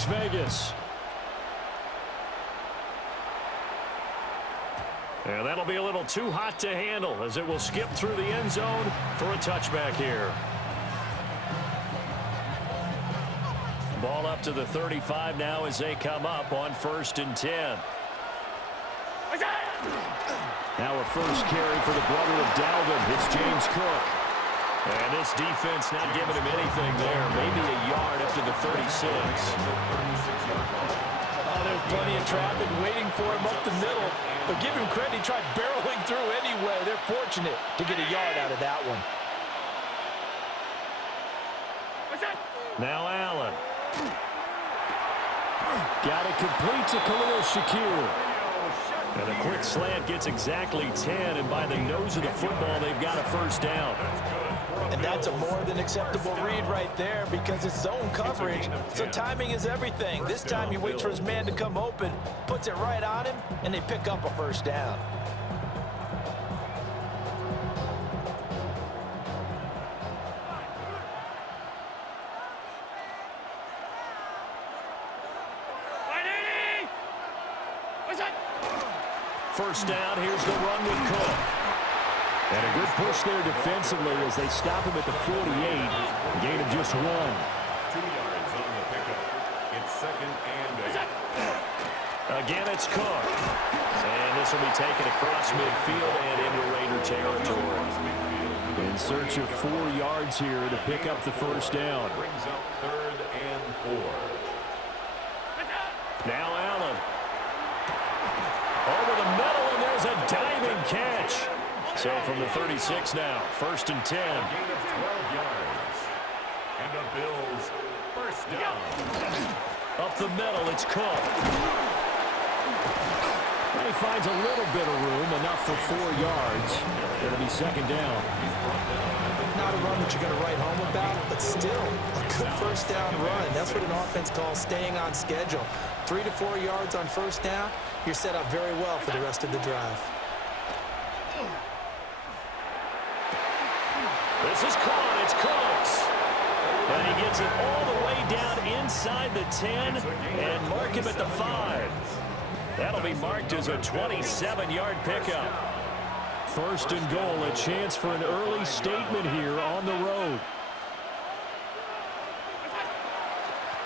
Las Vegas. And that'll be a little too hot to handle as it will skip through the end zone for a touchback here. Ball up to the 35 now as they come up on 1st and 10. Now a first carry for the brother of Dalvin. It's James Cook. And this defense not giving him anything there. Maybe a yard up to the 36. Oh, there's plenty of traffic waiting for him up the middle. But give him credit, he tried barreling through anyway. They're fortunate to get a yard out of that one. Now Allen. Got it complete to Khalil Shakir. And a quick slant gets exactly 10, and by the nose of the football, they've got a first down. And that's a more than acceptable read right there because it's zone coverage, so timing is everything. This time he waits for his man to come open, puts it right on him, and they pick up a first down. First down, here's the run with Cook. And a good push there defensively as they stop him at the 48. Gain of just 1. 2 yards on the pickup. It's 2nd and 8. Again, it's Cook. And this will be taken across midfield and into Raider territory. In search of 4 yards here to pick up the first down. Brings up 3rd and 4. Now Allen. Over the middle, and there's a diving catch. So from the 36 now, 1st and 10. A gain of 12 yards. And the Bills first down. Up the middle, it's Cook. And he finds a little bit of room, enough for 4 yards. It'll be 2nd down. Not a run that you're going to write home about, but still a good first down run. That's what an offense calls staying on schedule. 3 to 4 yards on first down, you're set up very well for the rest of the drive. This is caught. It's Cooks. And he gets it all the way down inside the 10 and mark him at the 5. That'll be marked as a 27-yard pickup. 1st and goal, a chance for an early statement here on the road.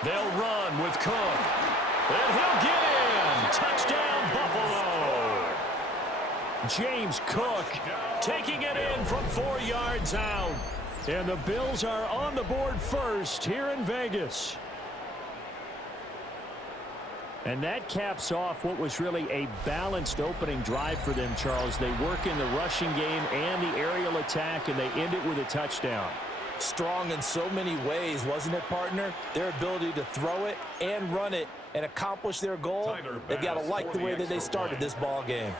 They'll run with Cook. And he'll get in. Touchdown, Buffalo. James Cook taking it in from 4 yards out. And the Bills are on the board first here in Vegas. And that caps off what was really a balanced opening drive for them, Charles. They work in the rushing game and the aerial attack, and they end it with a touchdown. Strong in so many ways, wasn't it, partner? Their ability to throw it and run it and accomplish their goal, they've got to like the way that they started this ball game.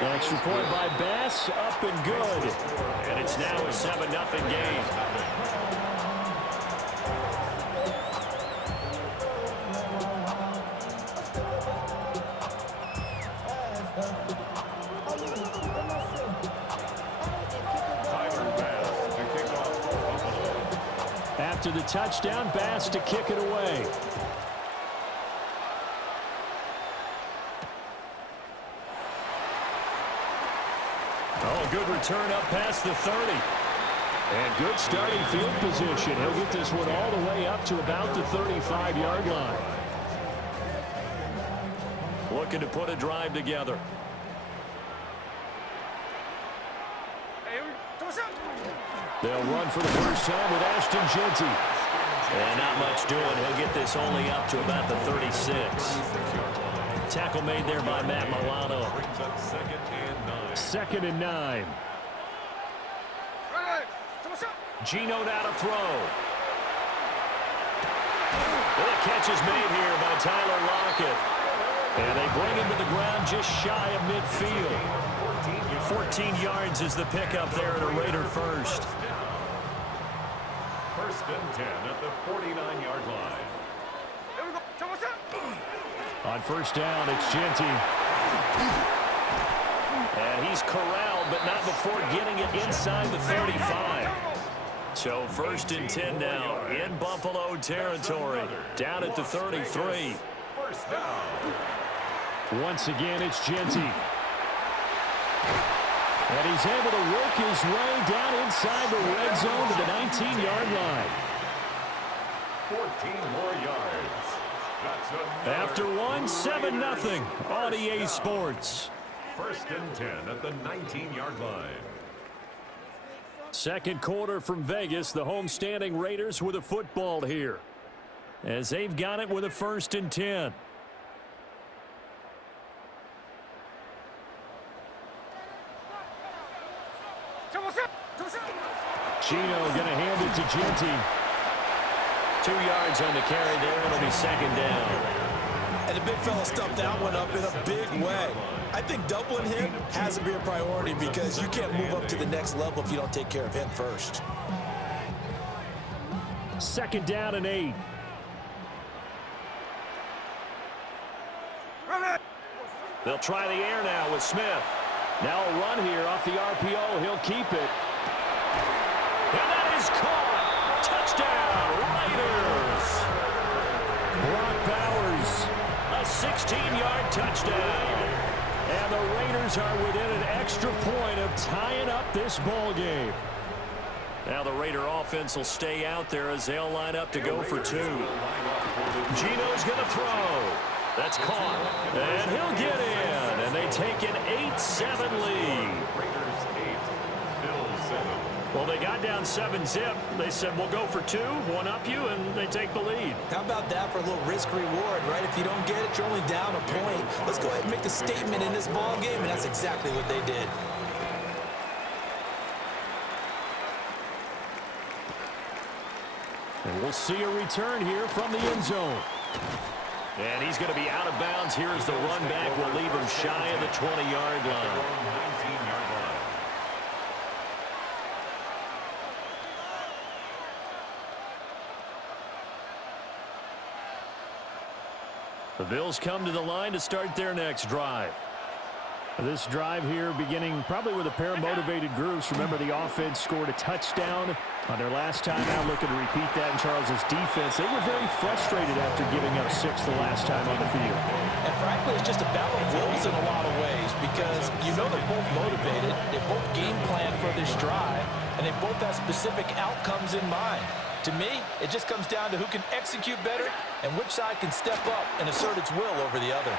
The extra point by Bass, up and good. And it's now a 7-0 game. After the touchdown, Bass to kick it away. Oh, good return up past the 30. And good starting field position. He'll get this one all the way up to about the 35-yard line. Looking to put a drive together. They'll run for the first time with Ashton Jeanty. And not much doing. He'll get this only up to about the 36. Tackle made there by Matt Milano. 2nd and 9. Gino now to throw. Well, the catch is made here by Tyler Lockett. And they bring him to the ground just shy of midfield. 14 yards is the pickup there at a Raider first. 1st and 10 at the 49-yard line. On first down, it's Jeanty. And he's corralled, but not before getting it inside the 35. So 1st and 10 now in Buffalo territory. Down at the 33. First down. Once again, it's Genty. And he's able to work his way down inside the red zone to the 19-yard line. 14 more yards. After 1, 7-0 on EA Sports. 1st and 10 at the 19-yard line. Second quarter from Vegas. The homestanding Raiders with a football here, as they've got it with a 1st and 10. Gino going to hand it to Genty. 2 yards on the carry there. It'll be 2nd down. And the big fella stuffed that one up in a big way. I think doubling him has to be a priority because you can't move up to the next level if you don't take care of him first. 2nd down and 8. They'll try the air now with Smith. Now a run here off the RPO. He'll keep it. And that is caught. Touchdown, Raiders. Brock Bowers. A 16-yard touchdown. And the Raiders are within an extra point of tying up this ball game. Now the Raider offense will stay out there as they'll line up to go for 2. Gino's going to throw. That's caught. And he'll get in. And they take an 8-7 lead. Well, they got down 7-zip. They said, we'll go for 2, one up you, and they take the lead. How about that for a little risk reward, right? If you don't get it, you're only down a point. Let's go ahead and make a statement in this ball game, and that's exactly what they did. And we'll see a return here from the end zone. And he's going to be out of bounds here as the run back will leave him shy of the 20-yard line. The Bills come to the line to start their next drive. This drive here beginning probably with a pair of motivated groups. Remember, the offense scored a touchdown on their last time out. Looking to repeat that in Charles's defense. They were very frustrated after giving up 6 the last time on the field. And frankly, it's just a battle of wills in a lot of ways because you know they're both motivated. They both game plan for this drive, and they both have specific outcomes in mind. To me, it just comes down to who can execute better and which side can step up and assert its will over the other.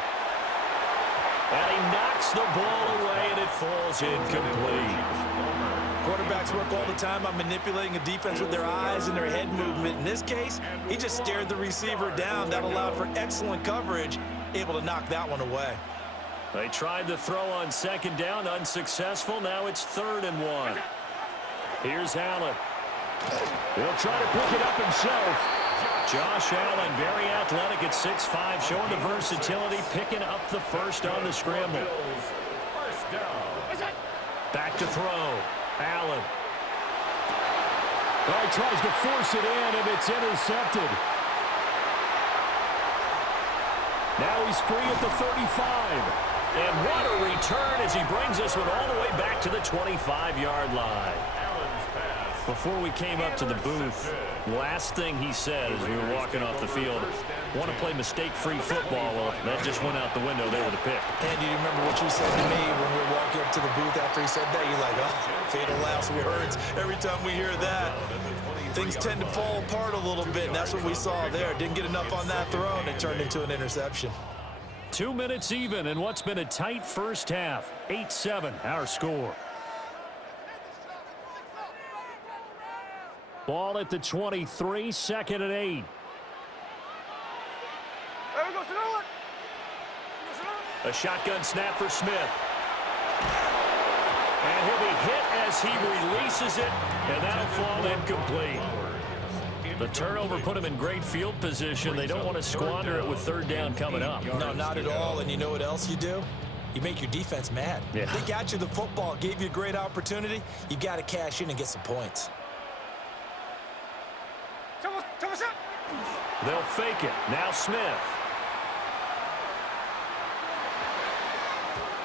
And he knocks the ball away, and it falls incomplete. Quarterbacks work all the time on manipulating a defense with their eyes and their head movement. In this case, he just stared the receiver down. That allowed for excellent coverage, able to knock that one away. They tried to throw on 2nd down, unsuccessful. Now it's 3rd and 1. Here's Allen. He'll try to pick it up himself. Josh Allen, very athletic at 6'5", showing the versatility, picking up the first on the scramble. Back to throw. Allen. Well, he tries to force it in, and it's intercepted. Now he's free at the 35. And what a return as he brings this one all the way back to the 25-yard line. Before we came up to the booth, last thing he said as we were walking off the field, want to play mistake-free football. Well, that just went out the window there with a pick. And do you remember what you said to me when we were walking up to the booth after he said that? You're like, oh, fatal last words. Every time we hear that, things tend to fall apart a little bit, and that's what we saw there. Didn't get enough on that throw, and it turned into an interception. 2 minutes even in what's been a tight first half. 8-7, our score. Ball at the 23, 2nd and 8. A shotgun snap for Smith. And he'll be hit as he releases it, and that'll fall incomplete. The turnover put him in great field position. They don't want to squander it with 3rd down coming up. No, not at all. And you know what else you do? You make your defense mad. Yeah. They got you the football, gave you a great opportunity. You got to cash in and get some points. They'll fake it. Now Smith.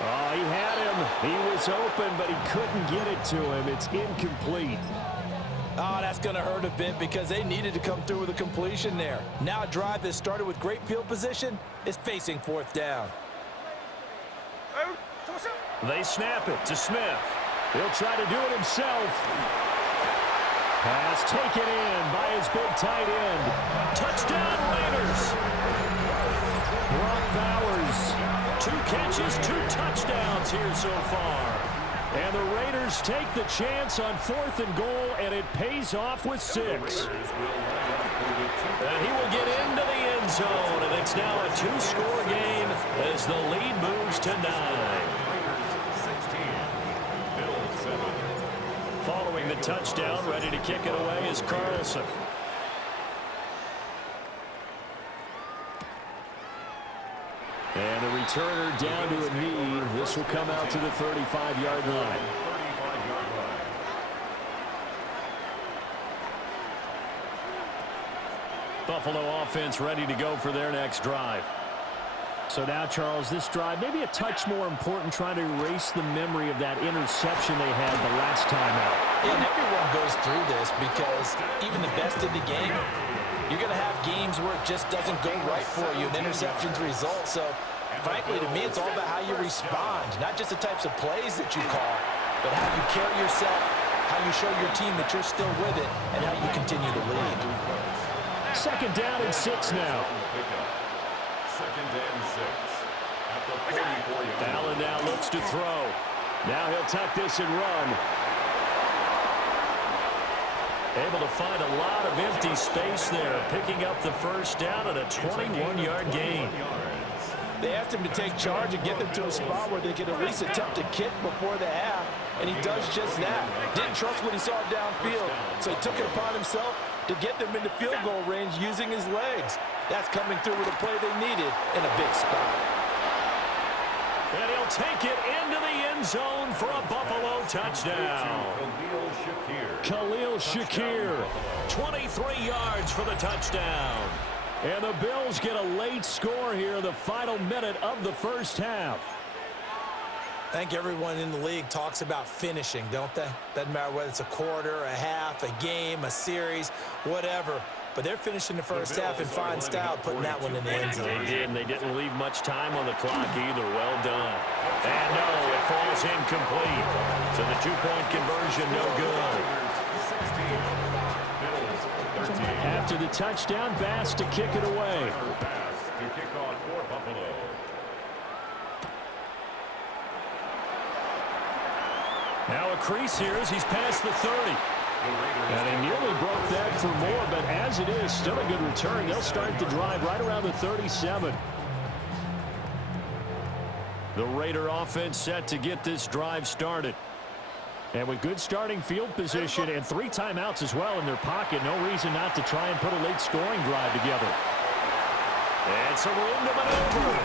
Oh, he had him. He was open, but he couldn't get it to him. It's incomplete. Oh, that's going to hurt a bit because they needed to come through with a completion there. Now a drive that started with great field position is facing fourth down. They snap it to Smith. He'll try to do it himself. Pass taken in by his big tight end. Touchdown Raiders. Brock Bowers. 2 catches, 2 touchdowns here so far. And the Raiders take the chance on 4th and goal, and it pays off with 6. And he will get into the end zone, and it's now a 2-score game as the lead moves to 9. Following the touchdown, ready to kick it away is Carlson. And the returner down to a knee. This will come out to the 35-yard line. Buffalo offense ready to go for their next drive. So now, Charles, this drive may be a touch more important, trying to erase the memory of that interception they had the last time out. And everyone goes through this because even the best in the game, you're going to have games where it just doesn't go right for you, and interceptions result. So, frankly, to me, it's all about how you respond, not just the types of plays that you call, but how you carry yourself, how you show your team that you're still with it, and how you continue to lead. 2nd down and 6 now. 2nd and 6 at the 44-yard. Allen now looks to throw. Now he'll tuck this and run. Able to find a lot of empty space there, picking up the 1st down at a 21-yard gain. They asked him to take charge and get them to a spot where they could at least attempt to kick before the half, and he does just that. Didn't trust what he saw downfield, so he took it upon himself to get them into field goal range using his legs. That's coming through with a play they needed in a big spot. And he'll take it into the end zone for a Buffalo touchdown. Khalil Shakir. 23 yards for the touchdown. And the Bills get a late score here in the final minute of the 1st half. I think everyone in the league talks about finishing, don't they? Doesn't matter whether it's a quarter, a half, a game, a series, whatever. But they're finishing the 1st half in fine style, putting that one in the end zone. They did, and they didn't leave much time on the clock either. Well done. And no, it falls incomplete. So the 2-point conversion, no good. After the touchdown, Bass to kick it away. To kick off for Buffalo. Now a crease here as he's past the 30. And he nearly broke that for more, but as it is, still a good return. They'll start the drive right around the 37. The Raider offense set to get this drive started. And with good starting field position and 3 timeouts as well in their pocket, no reason not to try and put a late scoring drive together. And some room to maneuver.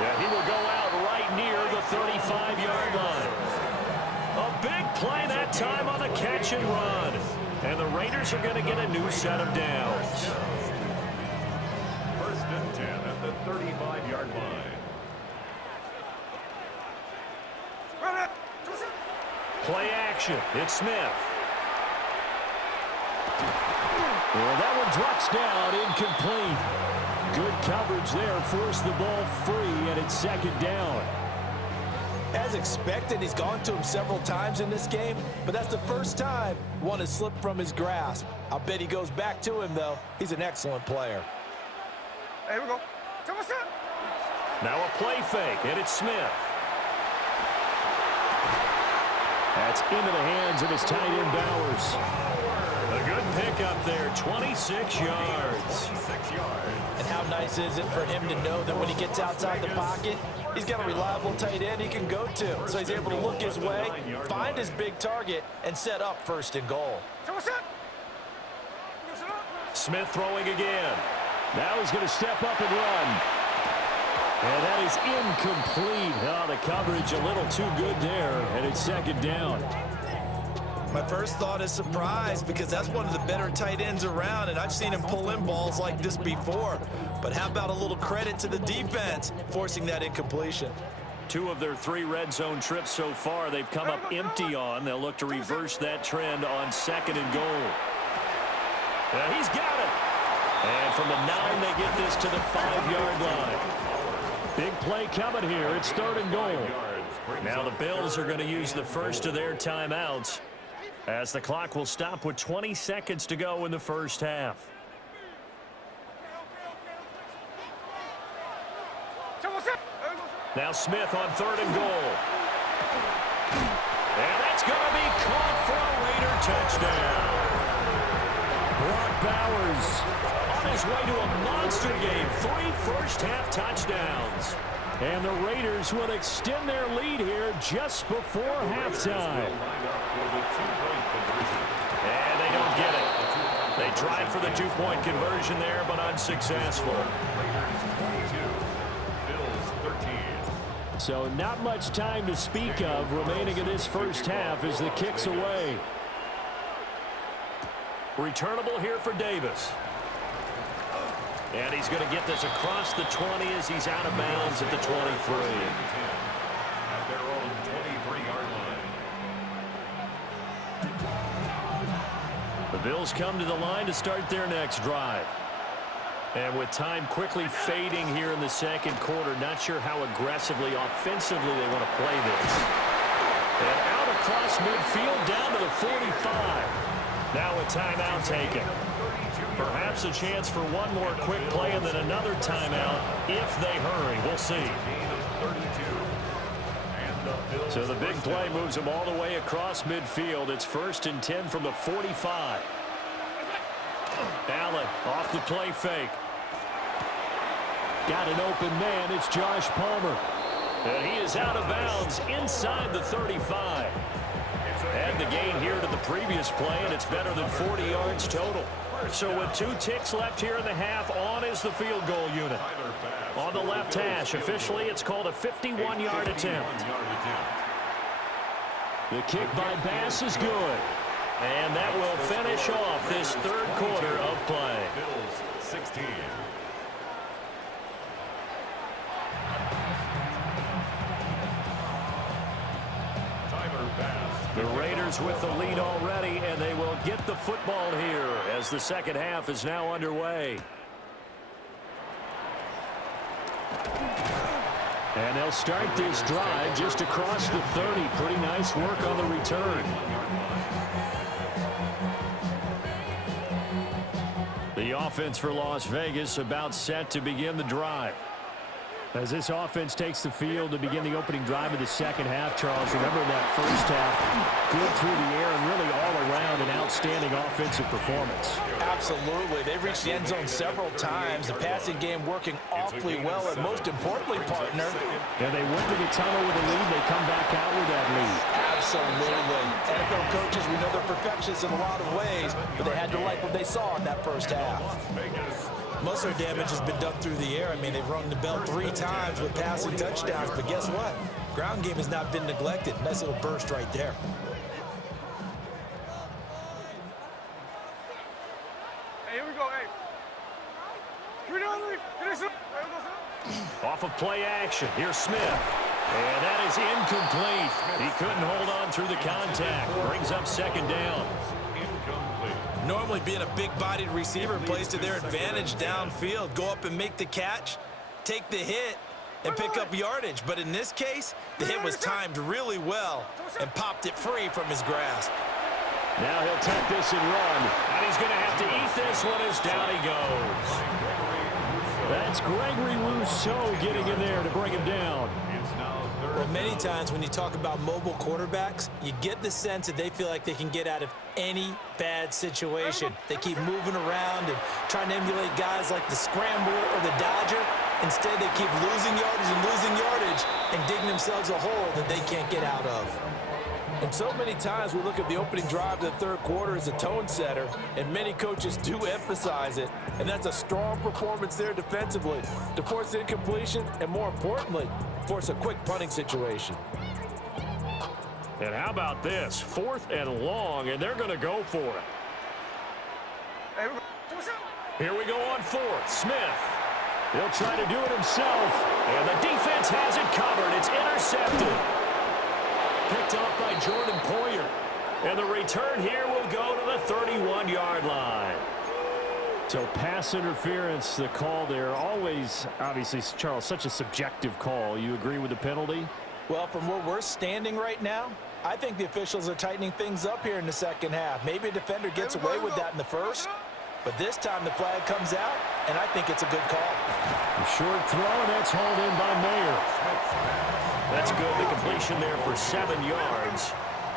Yeah, he will go out right near the 35-yard line. A big play that time on the catch and run. And the Raiders are going to get a new set of downs. 1st and 10 at the 35-yard line. Play action. It's Smith. Well, that one drops down, incomplete. Good coverage there, forced the ball free, and it's 2nd down. As expected, he's gone to him several times in this game, but that's the first time one has slipped from his grasp. I'll bet he goes back to him, though. He's an excellent player. Here we go. Now a play fake, and it's Smith. That's into the hands of his tight end, Bowers. A good pickup there, 26 yards. And how nice is it for him to know that when he gets outside the pocket, he's got a reliable tight end he can go to. So he's able to look his way, find his big target, and set up 1st and goal. Smith throwing again. Now he's going to step up and run. And that is incomplete. Oh, the coverage a little too good there, and it's 2nd down. My first thought is surprise because that's one of the better tight ends around, and I've seen him pull in balls like this before. But how about a little credit to the defense forcing that incompletion? 2 of their 3 red zone trips so far, they've come up empty on. They'll look to reverse that trend on 2nd and goal. He's got it. And from the 9, they get this to the 5-yard line. Big play coming here. It's 3rd and goal. Now the Bills are going to use the first of their timeouts as the clock will stop with 20 seconds to go in the first half. Now Smith on 3rd and goal. And that's going to be caught for a Raider touchdown. Brock Bowers On his way to a monster game. 3 first-half touchdowns. And the Raiders will extend their lead here just before halftime. And they don't get it. They tried for the 2-point conversion there, but unsuccessful. So not much time to speak of remaining in this first half as the kick's away. Returnable here for Davis. And he's going to get this across the 20 as he's out of bounds at the 23. At their own 23-yard line. The Bills come to the line to start their next drive. And with time quickly fading here in the second quarter, not sure how aggressively, offensively they want to play this. And out across midfield down to the 45. Now a timeout taken. Perhaps a chance for one more quick play and then another timeout if they hurry. We'll see. So the big play moves them all the way across midfield. It's 1st and 10 from the 45. Allen off the play fake. Got an open man. It's Josh Palmer. And he is out of bounds inside the 35. Add the gain here to the previous play, and it's better than 40 yards total. So with 2 ticks left here in the half, on is the field goal unit. On the left hash, officially it's called a 51-yard attempt. The kick by Bass is good. And that will finish off this 3rd quarter of play. Bills 16. The Raiders with the lead already, and they will get the football here as the second half is now underway. And they'll start this drive just across the 30. Pretty nice work on the return. The offense for Las Vegas about set to begin the drive. As this offense takes the field to begin the opening drive of the second half, Charles, remember that first half, good through the air and really all around an outstanding offensive performance. Absolutely. They've reached the end zone several times. The passing game working awfully well, and most importantly, partner. And they went to the tunnel with a lead. They come back out with that lead. Absolutely. NFL coaches, we know they're perfectionists in a lot of ways, but they had to like what they saw in that first half. Most of their damage has been done through the air. I mean, they've rung the bell 3 times with passing touchdowns, but guess what? Ground game has not been neglected. Nice little burst right there. Hey, here we go, hey. Off of play action, here's Smith. And that is incomplete. He couldn't hold on through the contact. Brings up 2nd down. Normally being a big-bodied receiver plays to their advantage downfield. Go up and make the catch, take the hit, and pick up yardage. But in this case, the hit was timed really well and popped it free from his grasp. Now he'll take this and run. And he's going to have to eat this one as down he goes. That's Gregory Rousseau getting in there to bring him down. Well, many times when you talk about mobile quarterbacks, you get the sense that they feel like they can get out of any bad situation. They keep moving around and trying to emulate guys like the Scrambler or the Dodger. Instead, they keep losing yardage and digging themselves a hole that they can't get out of. And so many times we look at the opening drive of the 3rd quarter as a tone setter, and many coaches do emphasize it. And that's a strong performance there defensively to force incompletion and, more importantly, force a quick punting situation. And how about this? 4th and long, and they're going to go for it. Here we go on 4th. Smith. He'll try to do it himself. And the defense has it covered. It's intercepted. Picked off by Jordan Poyer. And the return here will go to the 31-yard line. So pass interference, the call there. Always, obviously, Charles, such a subjective call. You agree with the penalty? Well, from where we're standing right now, I think the officials are tightening things up here in the second half. Maybe a defender gets away with that in the first, but this time the flag comes out, and I think it's a good call. A short throw, and that's hauled in by Mayer. That's good. The completion there for 7 yards.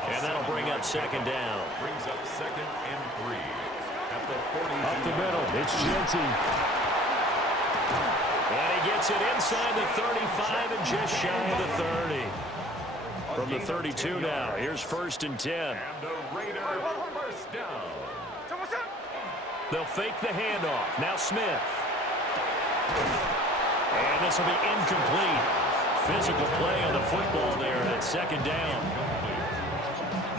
And that'll bring up second down. Brings up 2nd and 3. At the 40. Up the middle, it's Genty. And he gets it inside the 35 and just shy of the 30. From the 32 now, here's 1st and 10. And a Raider first down. They'll fake the handoff. Now Smith. And this will be incomplete. Physical play on the football there, and it's second down.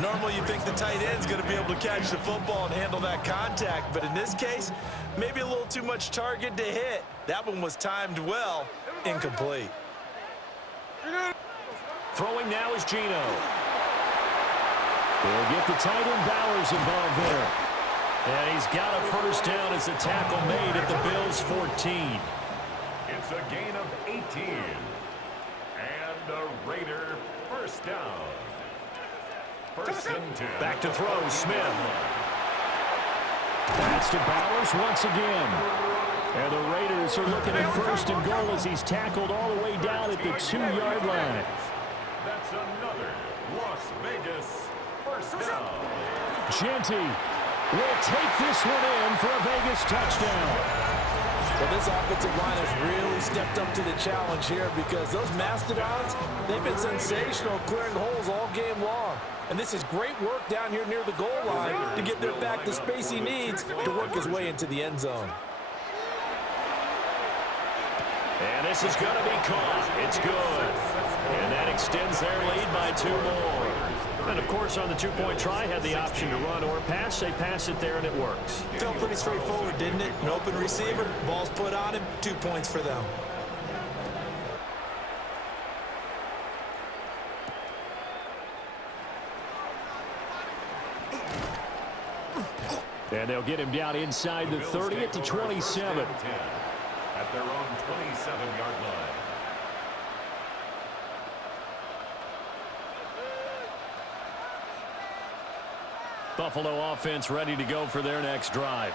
Normally you think the tight end's going to be able to catch the football and handle that contact, but in this case, maybe a little too much target to hit. That one was timed well, incomplete. Throwing now is Gino. They'll get the tight end Bowers involved there. And he's got a first down as the tackle made at the Bills' 14. It's a gain of 18. And a Raider first down. 1st and 10. Back to throw, Smith. Pass to Bowers once again. And the Raiders are looking at 1st and goal as he's tackled all the way down at the 2-yard line. That's another Las Vegas first down. Genty will take this one in for a Vegas touchdown. Well, this offensive line has really stepped up to the challenge here because those Mastodons, they've been sensational clearing holes all game long. And this is great work down here near the goal line to get their back the space he needs to work his way into the end zone. And this is going to be caught. It's good. And that extends their lead by 2 more. And, of course, on the 2-point try, had the option to run or pass. They pass it there, and it works. Felt pretty straightforward, didn't it? An open receiver, ball's put on him, 2 points for them. And they'll get him down inside the 30 at the 27. At their own 27-yard line. Buffalo offense ready to go for their next drive.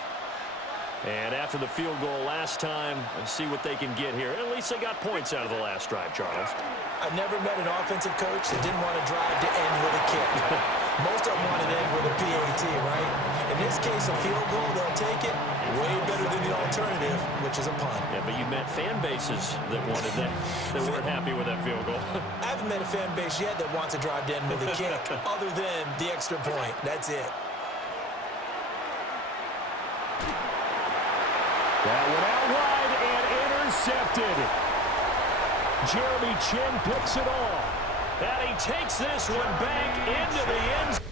And after the field goal last time, let's see what they can get here. At least they got points out of the last drive, Charles. I've never met an offensive coach that didn't want to drive to end with a kick. Most of them want to end with a PAT, right? In this case, a field goal, they'll take it. Way better than the alternative, which is a punt. Yeah, but you met fan bases that wanted that, that weren't happy with that field goal. I haven't met a fan base yet that wants to drive to end with a kick, other than the extra point. That's it. That one out wide and intercepted. Jeremy Chin picks it off. And he takes this one back into the end zone.